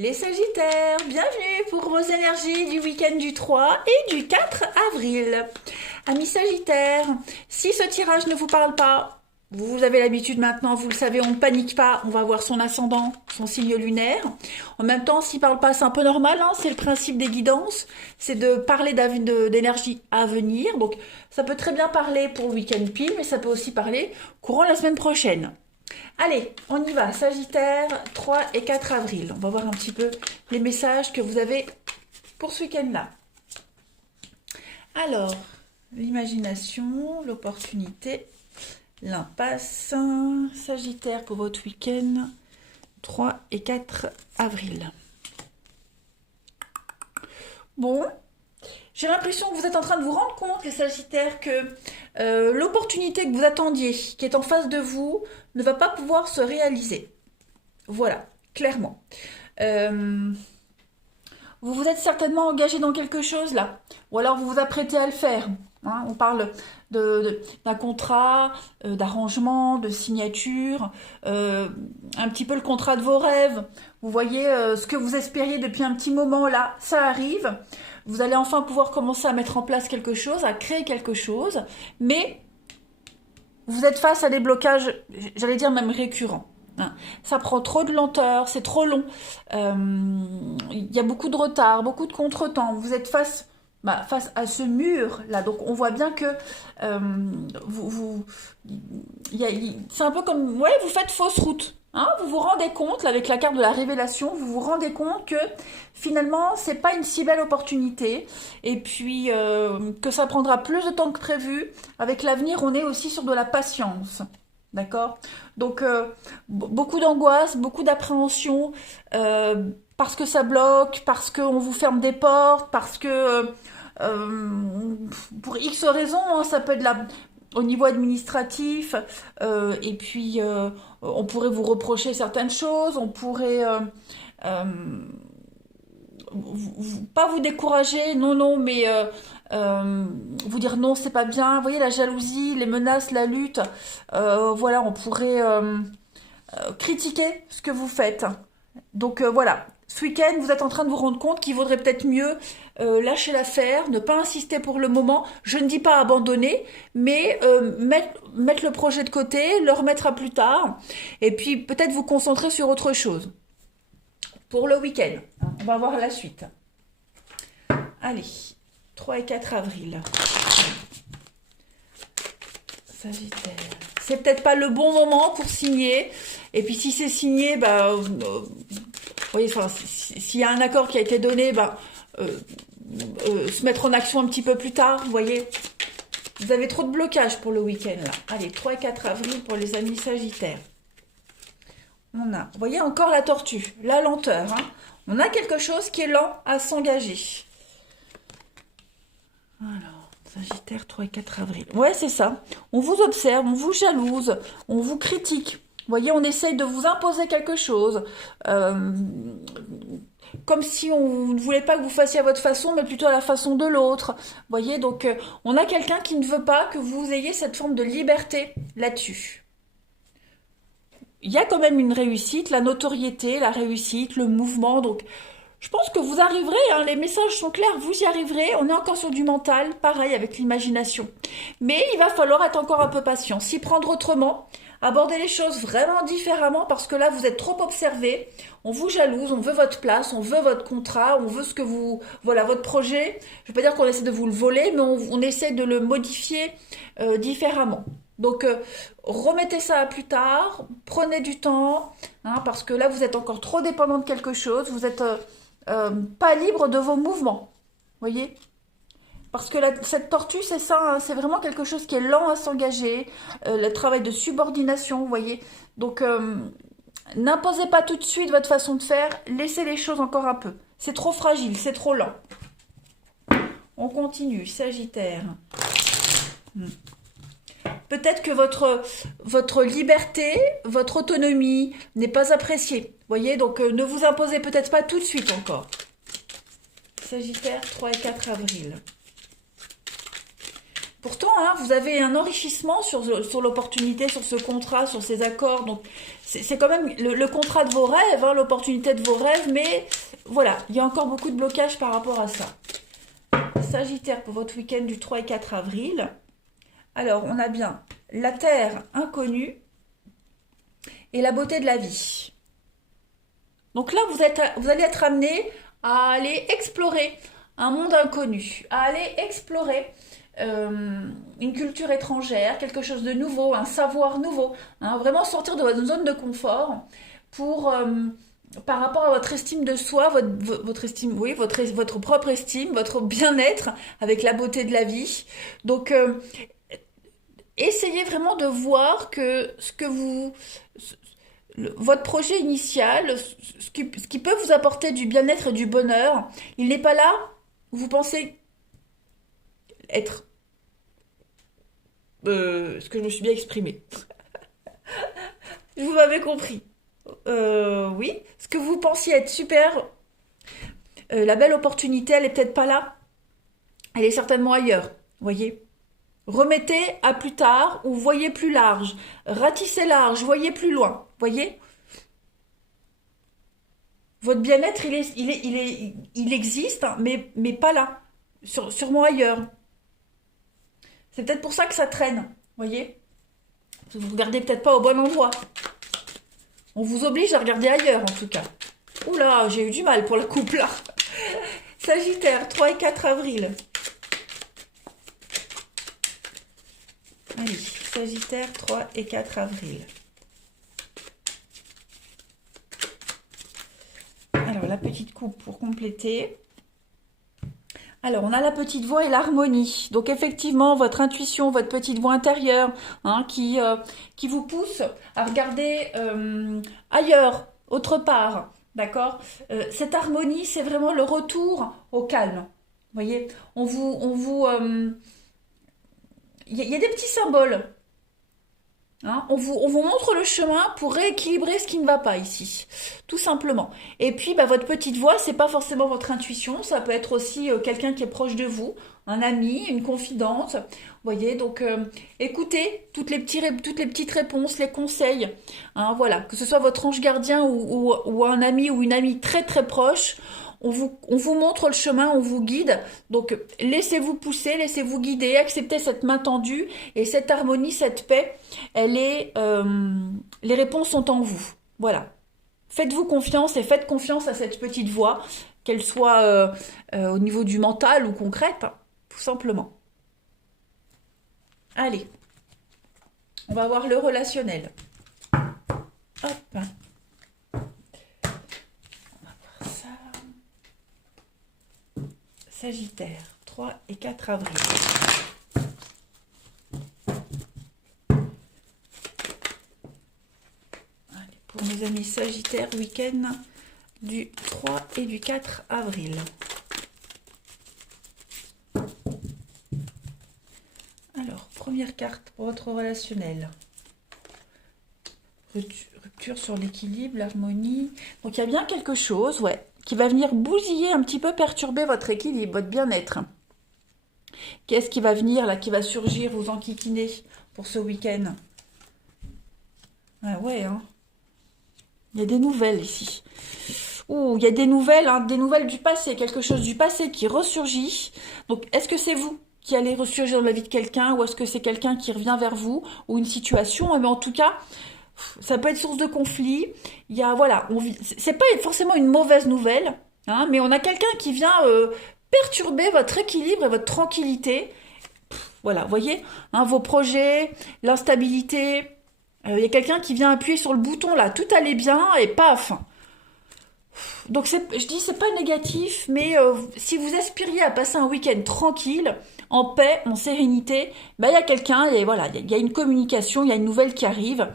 Les Sagittaires, bienvenue pour vos énergies du week-end du 3 et du 4 avril. Amis Sagittaires, si ce tirage ne vous parle pas, vous avez l'habitude maintenant, vous le savez, on ne panique pas, on va voir son ascendant, son signe lunaire. En même temps, s'il ne parle pas, c'est un peu normal, hein, c'est le principe des guidances, c'est de parler d'énergie à venir. Donc ça peut très bien parler pour le week-end pile, mais ça peut aussi parler courant la semaine prochaine. Allez, on y va, Sagittaire, 3 et 4 avril. On va voir un petit peu les messages que vous avez pour ce week-end-là. Alors, l'imagination, l'opportunité, l'impasse, Sagittaire pour votre week-end, 3 et 4 avril. Bon, j'ai l'impression que vous êtes en train de vous rendre compte, les Sagittaires, que l'opportunité que vous attendiez, qui est en face de vous, ne va pas pouvoir se réaliser. Voilà, clairement. Vous vous êtes certainement engagé dans quelque chose là, ou alors vous vous apprêtez à le faire. Hein, on parle d'un contrat, d'arrangement, de signature, un petit peu le contrat de vos rêves. Vous voyez ce que vous espériez depuis un petit moment là, ça arrive. Vous allez enfin pouvoir commencer à mettre en place quelque chose, à créer quelque chose, mais vous êtes face à des blocages, j'allais dire même récurrents. Hein. Ça prend trop de lenteur, c'est trop long. Il y a beaucoup de retard, beaucoup de contretemps. Vous êtes face à ce mur là, donc on voit bien que c'est un peu comme, ouais, vous faites fausse route. Hein, vous vous rendez compte, là, avec la carte de la révélation, vous vous rendez compte que finalement, c'est pas une si belle opportunité, et puis que ça prendra plus de temps que prévu. Avec l'avenir, on est aussi sur de la patience. D'accord? Donc, beaucoup d'angoisse, beaucoup d'appréhension, parce que ça bloque, parce qu'on vous ferme des portes, parce que pour X raisons, hein, ça peut être au niveau administratif, et puis on pourrait vous reprocher certaines choses, on pourrait euh, pas vous décourager, non, mais vous dire non, c'est pas bien. Vous voyez, la jalousie, les menaces, la lutte, voilà, on pourrait critiquer ce que vous faites. Donc voilà, ce week-end, vous êtes en train de vous rendre compte qu'il vaudrait peut-être mieux lâcher l'affaire, ne pas insister pour le moment. Je ne dis pas abandonner, mais mettre le projet de côté, le remettre à plus tard, et puis peut-être vous concentrer sur autre chose. Pour le week-end, on va voir la suite. Allez, 3 et 4 avril. Sagittaire. C'est peut-être pas le bon moment pour signer. Et puis si c'est signé, vous voyez, enfin, s'il y a un accord qui a été donné, se mettre en action un petit peu plus tard, vous voyez. Vous avez trop de blocage pour le week-end là. Allez, 3 et 4 avril pour les amis Sagittaires. On a, vous voyez, encore la tortue, la lenteur. Hein. On a quelque chose qui est lent à s'engager. Alors, Sagittaire, 3 et 4 avril. Ouais, c'est ça. On vous observe, on vous jalouse, on vous critique. Vous voyez, on essaye de vous imposer quelque chose. Comme si on ne voulait pas que vous fassiez à votre façon, mais plutôt à la façon de l'autre. Vous voyez, donc on a quelqu'un qui ne veut pas que vous ayez cette forme de liberté là-dessus. Il y a quand même une réussite, la notoriété, la réussite, le mouvement. Donc, je pense que vous arriverez, hein, les messages sont clairs, vous y arriverez. On est encore sur du mental, pareil avec l'imagination. Mais il va falloir être encore un peu patient, s'y prendre autrement, aborder les choses vraiment différemment, parce que là, vous êtes trop observé. On vous jalouse, on veut votre place, on veut votre contrat, on veut ce que vous... Voilà, votre projet. Je ne vais pas dire qu'on essaie de vous le voler, mais on essaie de le modifier différemment. Donc, remettez ça à plus tard, prenez du temps, hein, parce que là, vous êtes encore trop dépendant de quelque chose, vous n'êtes pas libre de vos mouvements, voyez? Parce que cette tortue, c'est ça, hein, c'est vraiment quelque chose qui est lent à s'engager, le travail de subordination, vous voyez? Donc, n'imposez pas tout de suite votre façon de faire, laissez les choses encore un peu. C'est trop fragile, c'est trop lent. On continue, Sagittaire. Peut-être que votre liberté, votre autonomie n'est pas appréciée. Voyez, donc ne vous imposez peut-être pas tout de suite encore. Sagittaire, 3 et 4 avril. Pourtant, hein, vous avez un enrichissement sur l'opportunité, sur ce contrat, sur ces accords. Donc, c'est quand même le contrat de vos rêves, hein, l'opportunité de vos rêves. Mais voilà, il y a encore beaucoup de blocages par rapport à ça. Sagittaire pour votre week-end du 3 et 4 avril. Alors, on a bien la terre inconnue et la beauté de la vie. Donc là, vous allez être amené à aller explorer un monde inconnu, à aller explorer une culture étrangère, quelque chose de nouveau, un savoir nouveau, hein, vraiment sortir de votre zone de confort pour, par rapport à votre estime de soi, votre estime, oui, votre propre estime, votre bien-être avec la beauté de la vie. Donc, essayez vraiment de voir que votre projet initial, ce qui peut vous apporter du bien-être et du bonheur, il n'est pas là où vous pensez être. Est-ce que je me suis bien exprimée? Vous m'avez compris. Oui, ce que vous pensiez être super, la belle opportunité, elle est peut-être pas là. Elle est certainement ailleurs. Voyez. Remettez à plus tard ou voyez plus large. Ratissez large, voyez plus loin. Voyez. Votre bien-être, il existe, hein, mais pas là. Sûrement ailleurs. C'est peut-être pour ça que ça traîne. Voyez. Vous ne regardez peut-être pas au bon endroit. On vous oblige à regarder ailleurs, en tout cas. Oula, j'ai eu du mal pour le couple, là. Sagittaire, 3 et 4 avril. Allez, Sagittaire, 3 et 4 avril. Alors, la petite coupe pour compléter. Alors, on a la petite voix et l'harmonie. Donc, effectivement, votre intuition, votre petite voix intérieure, hein, qui vous pousse à regarder ailleurs, autre part. D'accord. Cette harmonie, c'est vraiment le retour au calme. Vous voyez, il y a des petits symboles. Hein, on vous montre le chemin pour rééquilibrer ce qui ne va pas ici, tout simplement. Et puis, bah, votre petite voix, c'est pas forcément votre intuition, ça peut être aussi quelqu'un qui est proche de vous, un ami, une confidente. Vous voyez, donc écoutez toutes les petites réponses, les conseils. Hein, voilà, que ce soit votre ange gardien ou un ami ou une amie très très proche. On vous montre le chemin, on vous guide. Donc, laissez-vous pousser, laissez-vous guider, acceptez cette main tendue et cette harmonie, cette paix. Les réponses sont en vous. Voilà. Faites-vous confiance et faites confiance à cette petite voix, qu'elle soit au niveau du mental ou concrète, hein, tout simplement. Allez, on va voir le relationnel. Hop. Sagittaire, 3 et 4 avril. Allez, pour mes amis Sagittaire, week-end du 3 et du 4 avril. Alors, première carte pour votre relationnel. Rupture sur l'équilibre, l'harmonie. Donc, il y a bien quelque chose, ouais, qui va venir bousiller un petit peu, perturber votre équilibre, votre bien-être. Qu'est-ce qui va venir là, qui va surgir, vous enquiquiner pour ce week-end? Ah ouais, hein. Il y a des nouvelles ici. Ouh, il y a des nouvelles, hein, des nouvelles du passé, quelque chose du passé qui ressurgit. Donc, est-ce que c'est vous qui allez ressurgir dans la vie de quelqu'un, ou est-ce que c'est quelqu'un qui revient vers vous, ou une situation? Mais en tout cas, ça peut être source de conflit. Il y a, voilà, c'est pas forcément une mauvaise nouvelle, hein, mais on a quelqu'un qui vient perturber votre équilibre et votre tranquillité. Voilà, vous voyez, hein, vos projets, l'instabilité. Il y a quelqu'un qui vient appuyer sur le bouton là, tout allait bien et paf. Donc je dis c'est pas négatif, mais si vous aspiriez à passer un week-end tranquille, en paix, en sérénité, bah, il y a quelqu'un, et voilà, il y a une communication, il y a une nouvelle qui arrive.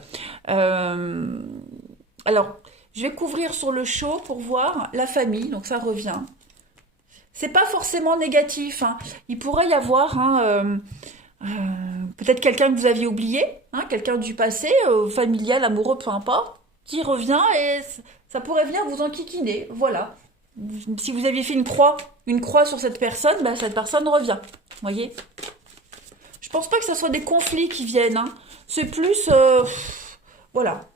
Alors, je vais couvrir sur le chaud pour voir la famille, donc ça revient. C'est pas forcément négatif, hein. Il pourrait y avoir peut-être quelqu'un que vous aviez oublié, hein, quelqu'un du passé, familial, amoureux, peu importe, qui revient et ça pourrait venir vous enquiquiner. Voilà. Si vous aviez fait une croix sur cette personne, bah, cette personne revient. Voyez. pense pas que ce soit des conflits qui viennent, hein. C'est plus, voilà.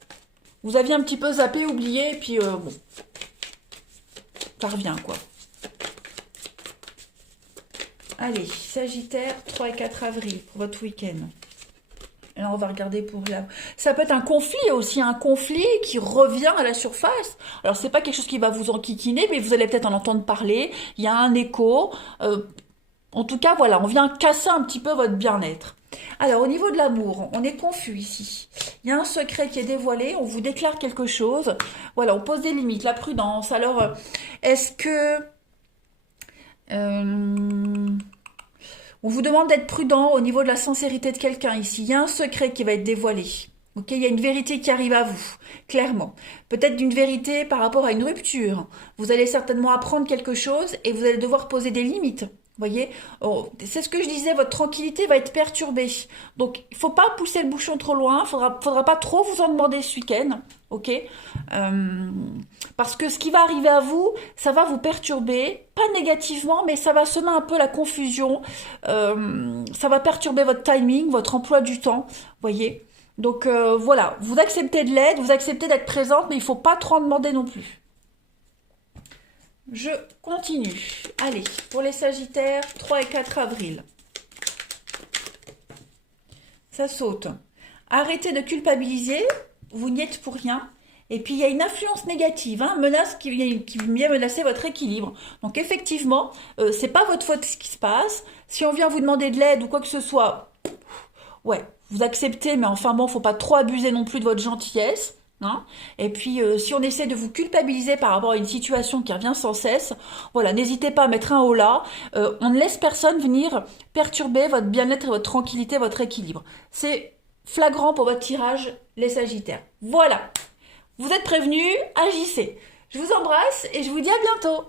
Vous aviez un petit peu zappé, oublié, et puis bon, ça revient, quoi. Allez, Sagittaire, 3 et 4 avril, pour votre week-end. Et là, on va regarder pour là. Ça peut être un conflit aussi, un conflit qui revient à la surface. Alors, c'est pas quelque chose qui va vous enquiquiner, mais vous allez peut-être en entendre parler. Il y a un écho. En tout cas, voilà, on vient casser un petit peu votre bien-être. Alors, au niveau de l'amour, on est confus ici. Il y a un secret qui est dévoilé, on vous déclare quelque chose. Voilà, on pose des limites, la prudence. Alors, est-ce que... on vous demande d'être prudent au niveau de la sincérité de quelqu'un ici. Il y a un secret qui va être dévoilé. Ok, il y a une vérité qui arrive à vous, clairement. Peut-être d'une vérité par rapport à une rupture. Vous allez certainement apprendre quelque chose et vous allez devoir poser des limites. Voyez, oh, c'est ce que je disais, votre tranquillité va être perturbée. Donc, il faut pas pousser le bouchon trop loin, faudra pas trop vous en demander ce week-end, ok. Parce que ce qui va arriver à vous, ça va vous perturber, pas négativement, mais ça va semer un peu la confusion, ça va perturber votre timing, votre emploi du temps, voyez. Donc voilà, vous acceptez de l'aide, vous acceptez d'être présente, mais il faut pas trop en demander non plus. Je continue. Allez, pour les Sagittaires, 3 et 4 avril. Ça saute. Arrêtez de culpabiliser, vous n'y êtes pour rien. Et puis, il y a une influence négative, hein, menace qui vient menacer votre équilibre. Donc, effectivement, c'est pas votre faute ce qui se passe. Si on vient vous demander de l'aide ou quoi que ce soit, ouais, vous acceptez, mais enfin bon, faut pas trop abuser non plus de votre gentillesse. Hein. Et puis, si on essaie de vous culpabiliser par rapport à une situation qui revient sans cesse, voilà, n'hésitez pas à mettre un holà. On ne laisse personne venir perturber votre bien-être, votre tranquillité, votre équilibre. C'est flagrant pour votre tirage, les Sagittaires. Voilà, vous êtes prévenus, agissez. Je vous embrasse et je vous dis à bientôt.